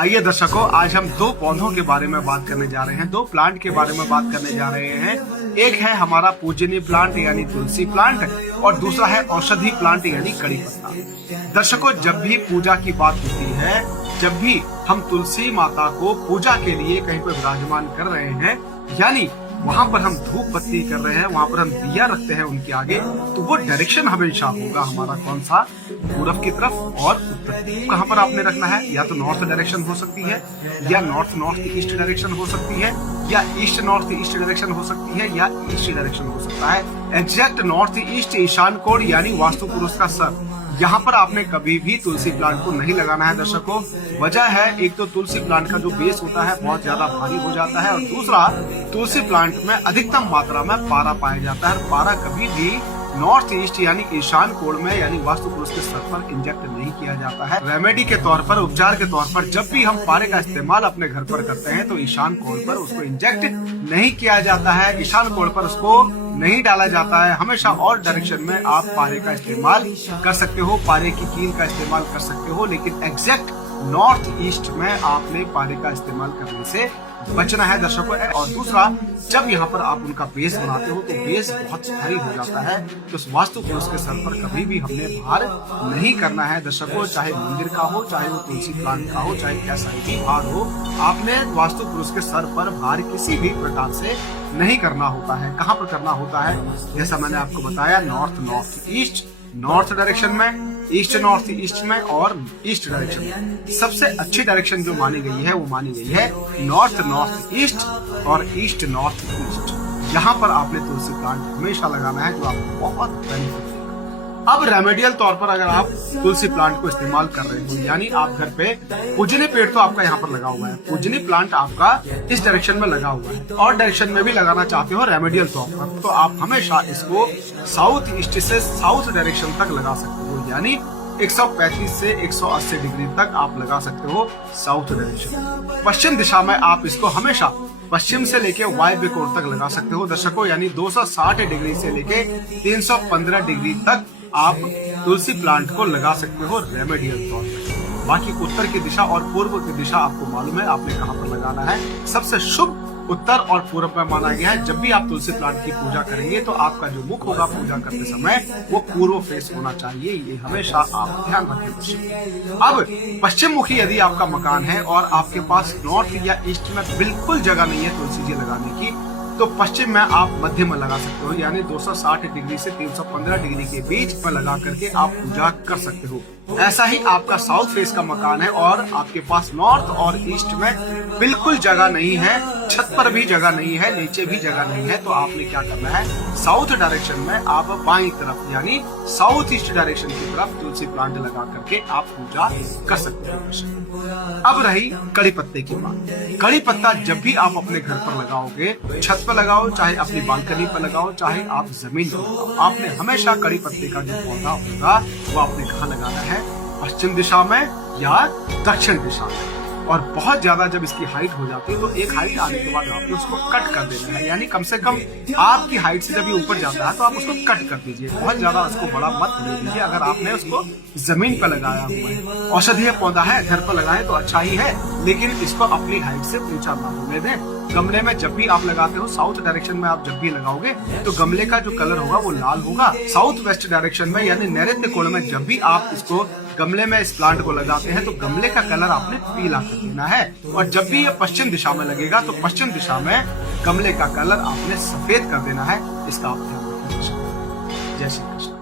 आइए दर्शकों, आज हम दो पौधों के बारे में बात करने जा रहे हैं, दो प्लांट के बारे में बात करने जा रहे हैं। एक है हमारा पूजनीय प्लांट यानी तुलसी प्लांट और दूसरा है औषधि प्लांट यानी कड़ी पत्ता। दर्शकों, जब भी पूजा की बात होती है, जब भी हम तुलसी माता को पूजा के लिए कहीं पर विराजमान कर रहे हैं, यानी वहाँ पर हम धूप बत्ती कर रहे हैं, वहाँ पर हम दिया रखते हैं उनके आगे, तो वो डायरेक्शन हमेशा होगा हमारा कौन सा, पूरब की तरफ और उत्तर। कहाँ पर आपने रखना है, या तो नॉर्थ डायरेक्शन हो सकती है, या नॉर्थ ईस्ट डायरेक्शन हो सकती है, या ईस्ट नॉर्थ ईस्ट डायरेक्शन हो सकती है, या ईस्ट डायरेक्शन हो सकता है। एग्जैक्ट नॉर्थ ईस्ट ईशान कोण यानी वास्तु पुरुष का सर, यहाँ पर आपने कभी भी तुलसी प्लांट को नहीं लगाना है दर्शकों। वजह है, एक तो तुलसी प्लांट का जो बेस होता है बहुत ज्यादा भारी हो जाता है, और दूसरा तुलसी प्लांट में अधिकतम मात्रा में पारा पाया जाता है। पारा कभी भी नॉर्थ ईस्ट यानी ईशान कोण में यानी वास्तु पुरुष के सर पर इंजेक्ट नहीं किया जाता है। रेमेडी के तौर पर, उपचार के तौर पर जब भी हम पारे का इस्तेमाल अपने घर पर करते हैं तो ईशान कोण पर उसको इंजेक्ट नहीं किया जाता है, ईशान कोण पर उसको नहीं डाला जाता है। हमेशा और डायरेक्शन में आप पारे का इस्तेमाल कर सकते हो, पारे की कील का इस्तेमाल कर सकते हो, लेकिन एग्जैक्ट नॉर्थ ईस्ट में आपने पारे का इस्तेमाल करने से बचना है दर्शकों। और दूसरा, जब यहाँ पर आप उनका बेस बनाते हो तो बेस बहुत भारी हो जाता है, तो वास्तु पुरुष के सर पर कभी भी हमने भार नहीं करना है दर्शकों। चाहे मंदिर का हो, चाहे वो तुलसी प्लांट का हो, चाहे कैसा भी भार हो, आपने वास्तु पुरुष के सर पर भार किसी भी प्रकार से नहीं करना होता है। कहाँ पर करना होता है, जैसा मैंने आपको बताया, नॉर्थ ईस्ट, नॉर्थ डायरेक्शन में, ईस्ट नॉर्थ ईस्ट में और ईस्ट डायरेक्शन में। सबसे अच्छी डायरेक्शन जो मानी गई है वो मानी गई है नॉर्थ ईस्ट और ईस्ट नॉर्थ ईस्ट। यहाँ पर आपने तुलसी प्लांट हमेशा लगाना है, जो आपको बहुत बेनिफिट देगा। अब रेमेडियल तौर पर अगर आप तुलसी प्लांट को इस्तेमाल कर रहे हो, यानी आप घर पे पूजनीय पेड़ तो आपका यहाँ पर लगा हुआ है, पूजनीय प्लांट आपका इस डायरेक्शन में लगा हुआ है, और डायरेक्शन में भी लगाना चाहते हो रेमेडियल तौर पर, तो आप हमेशा इसको साउथ ईस्ट से साउथ डायरेक्शन तक लगा सकते हो, यानी 135 से 180 डिग्री तक आप लगा सकते हो साउथ डायरेक्शन। पश्चिम दिशा में आप इसको हमेशा पश्चिम से लेके वायव्य कोण तक लगा सकते हो दर्शकों, यानी 260 डिग्री से लेके 315 डिग्री तक आप तुलसी प्लांट को लगा सकते हो रेमेडियल तौर पर। बाकी उत्तर की दिशा और पूर्व की दिशा आपको मालूम है आपने कहाँ पर लगाना है। सबसे शुभ उत्तर और पूर्व में माना गया है। जब भी आप तुलसी प्लांट की पूजा करेंगे तो आपका जो मुख होगा पूजा करते समय वो पूर्व फेस होना चाहिए, ये हमेशा आप ध्यान रखें। अब पश्चिम मुखी यदि आपका मकान है और आपके पास नॉर्थ या ईस्ट में बिल्कुल जगह नहीं है तुलसी जी लगाने की, तो पश्चिम में आप मध्य में लगा सकते हो, यानी 260 डिग्री से 315 डिग्री के बीच में लगा करके आप पूजा कर सकते हो। ऐसा ही आपका साउथ फेस का मकान है और आपके पास नॉर्थ और ईस्ट में बिल्कुल जगह नहीं है, छत पर भी जगह नहीं है, नीचे भी जगह नहीं है, तो आपने क्या करना है, साउथ डायरेक्शन में आप बाईं तरफ यानी साउथ ईस्ट डायरेक्शन की तरफ तुलसी प्लांट लगा करके आप पूजा कर सकते हो। अब रही कड़ी पत्ते की बात। कड़ी पत्ता जब भी आप अपने घर पर लगाओगे, छत पर लगाओ, चाहे अपनी बालकनी पर लगाओ, चाहे आप जमीन पर लगाओ, आपने हमेशा कड़ी पत्ते का जो पौधा होगा वो आपने कहाँ लगाना है, पश्चिम दिशा में या दक्षिण दिशा में। और बहुत ज्यादा जब इसकी हाइट हो जाती है तो एक हाइट आने के बाद आपने उसको कट कर देना है, यानी कम से कम आपकी हाइट से जब ये ऊपर जाता है तो आप उसको कट कर दीजिए। बहुत ज्यादा उसको बड़ा मत होने दीजिए अगर आपने उसको जमीन पर लगाया हुआ है। औषधीय पौधा है, घर पर लगाएं तो अच्छा ही है, लेकिन इसको अपनी हाइट से ऊंचा ना होने दें। गमले में जब भी आप लगाते हो, साउथ डायरेक्शन में आप जब भी लगाओगे तो गमले का जो कलर होगा वो लाल होगा। साउथ वेस्ट डायरेक्शन में यानी नैऋत्य कोण में जब भी आप इसको गमले में इस प्लांट को लगाते हैं तो गमले का कलर आपने पीला कर देना है। और जब भी ये पश्चिम दिशा में लगेगा तो पश्चिम दिशा में गमले का कलर आपने सफेद कर देना है। इसका आप ध्यान रखें। जय श्री कृष्ण।